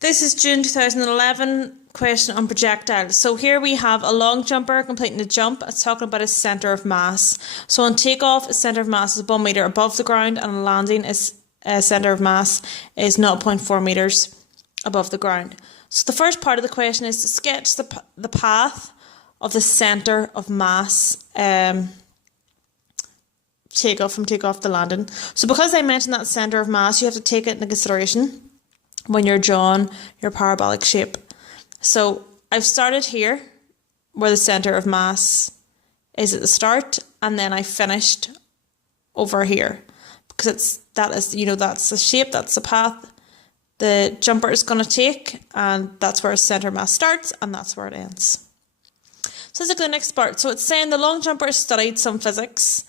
This is June 2011 question on projectiles. So here we have a long jumper completing a jump. It's talking about a centre of mass. So on takeoff, a centre of mass is 1 metre above the ground, and on landing, a centre of mass is 0.4 metres above the ground. So the first part of the question is to sketch the path of the centre of mass takeoff to landing. So because I mentioned that centre of mass, you have to take it into consideration when you're drawing your parabolic shape. So I've started here where the centre of mass is at the start, and then I finished over here because that's the shape, that's the path the jumper is going to take, and that's where centre of mass starts and that's where it ends. So let's look at the next part. So it's saying the long jumper has studied some physics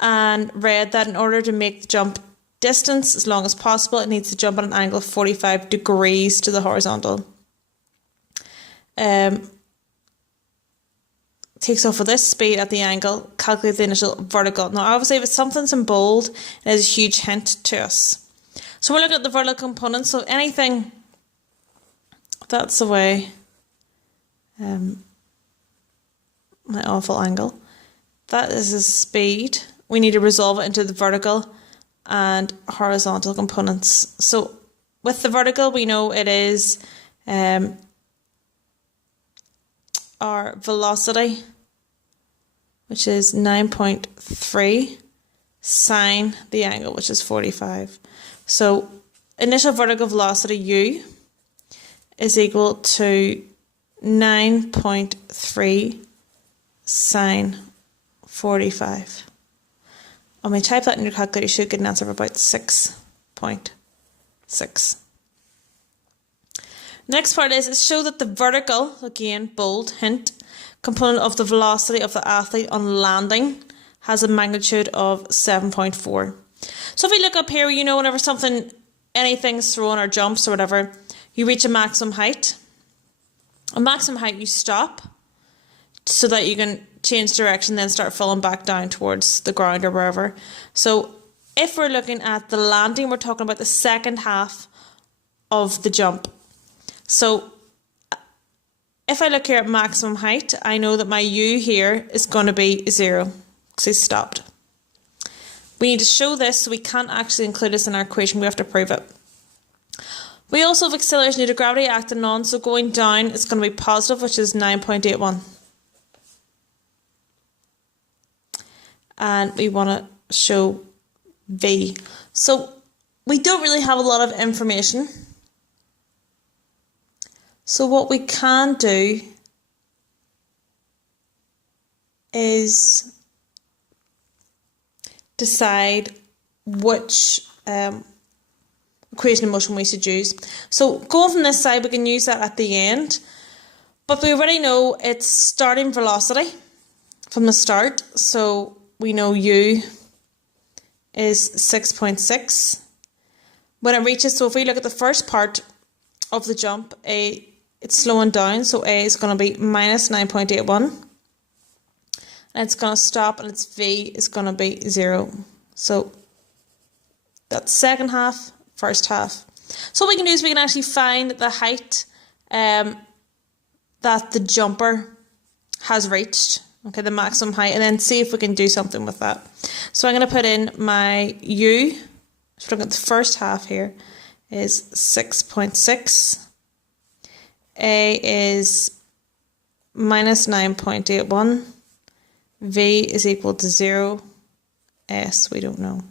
and read that in order to make the jump distance as long as possible, it needs to jump at an angle of 45 degrees to the horizontal. Takes off with this speed at the angle, calculate the initial vertical. Now obviously if it's something's in bold, it is a huge hint to us. So we're looking at the vertical components, so anything that's away, my awful angle, that is the speed. We need to resolve it into the vertical and horizontal components. So with the vertical, we know it is our velocity, which is 9.3 sine the angle, which is 45. So initial vertical velocity u is equal to 9.3 sine 45. When we type that in your calculator, you should get an answer of about 6.6. Next part is show that the vertical, again bold hint, component of the velocity of the athlete on landing has a magnitude of 7.4. So if we look up here, whenever anything's thrown or jumps or whatever, you reach a maximum height. A maximum height, you stop so that you can change direction, then start falling back down towards the ground or wherever. So if we're looking at the landing, we're talking about the second half of the jump. So if I look here at maximum height, I know that my u here is going to be 0 because I stopped. We need to show this, so we can't actually include this in our equation. We have to prove it. We also have acceleration due to gravity acting on, so going down is going to be positive, which is 9.81. And we want to show v. So we don't really have a lot of information. So what we can do is decide which equation of motion we should use. So going from this side, we can use that at the end. But we already know it's starting velocity from the start. So we know u is 6.6. When it reaches, so if we look at the first part of the jump, it's slowing down, so a is going to be minus 9.81. And it's going to stop, and its v is going to be 0. So that's second half, first half. So what we can do is we can actually find the height that the jumper has reached. Okay, the maximum height, and then see if we can do something with that. So I'm going to put in my u, so look at the first half here, is 6.6. A is minus 9.81. V is equal to 0. S, we don't know.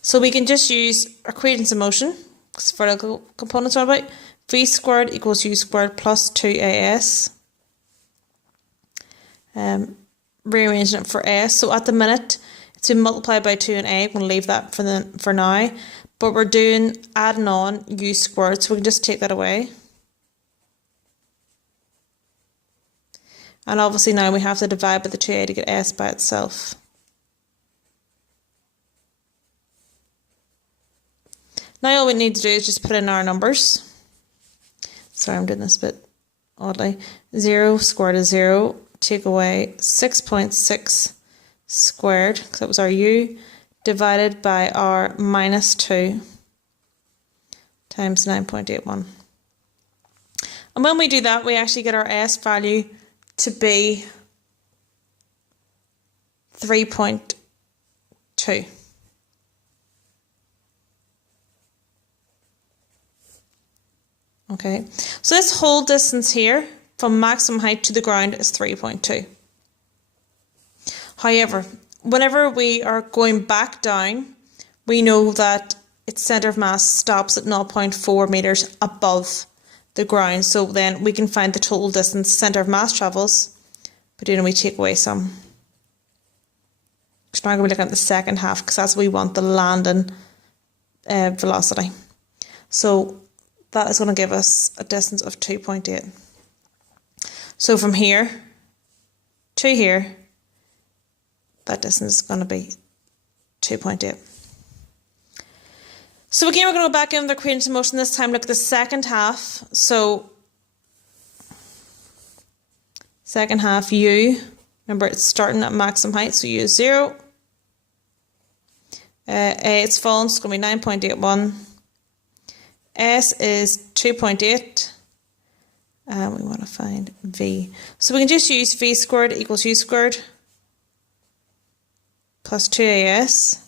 So we can just use equations of motion, because vertical components are about. V squared equals u squared plus 2as. Rearranging it for s. So at the minute, it's been multiplied by 2 and a. I'm going to leave that for now. But we're doing adding on u squared, so we can just take that away. And obviously now we have to divide by the 2a to get s by itself. Now all we need to do is just put in our numbers. Sorry, I'm doing this a bit oddly. 0 squared is 0. Take away 6.6 squared, because that was our u, divided by our minus 2 times 9.81. And when we do that, we actually get our S value to be 3.2. Okay, so this whole distance here from maximum height to the ground is 3.2. However, whenever we are going back down, we know that its centre of mass stops at 0.4 metres above the ground. So then we can find the total distance centre of mass travels, but then we take away some. So now we're going to be looking at the second half because that's what we want, the landing velocity. So that is going to give us a distance of 2.8. So from here to here, that distance is going to be 2.8. So again, we're going to go back in the equation of motion. This time look at the second half. So second half U, remember it's starting at maximum height, so U is 0. A, it's fallen, so it's going to be 9.81. S is 2.8. We want to find V. So we can just use V squared equals U squared plus 2AS.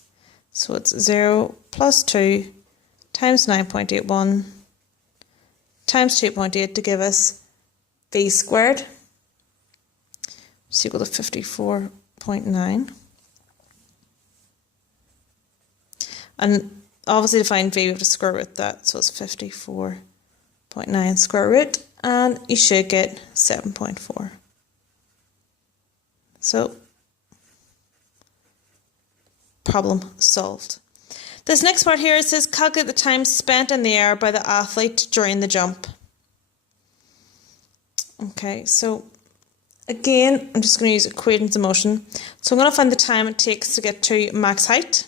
So it's 0 plus 2 times 9.81 times 2.8 to give us V squared, which is equal to 54.9. And obviously to find V, we have to square root that, so it's 54.9 square root, and you should get 7.4. So, problem solved. This next part here, it says calculate the time spent in the air by the athlete during the jump. Okay, so again, I'm just going to use equations of motion. So I'm going to find the time it takes to get to max height,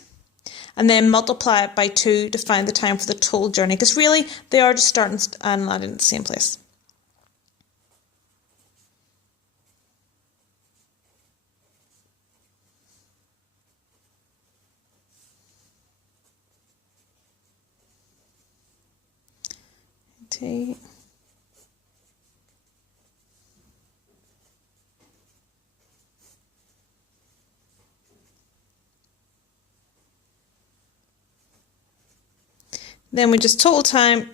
and then multiply it by 2 to find the time for the total journey, because really they are just starting and landing at the same place. Okay. Then we just total time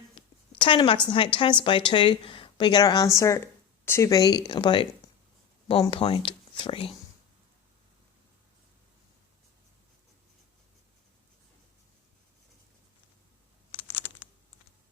to maximum height times by 2, we get our answer to be about 1.3.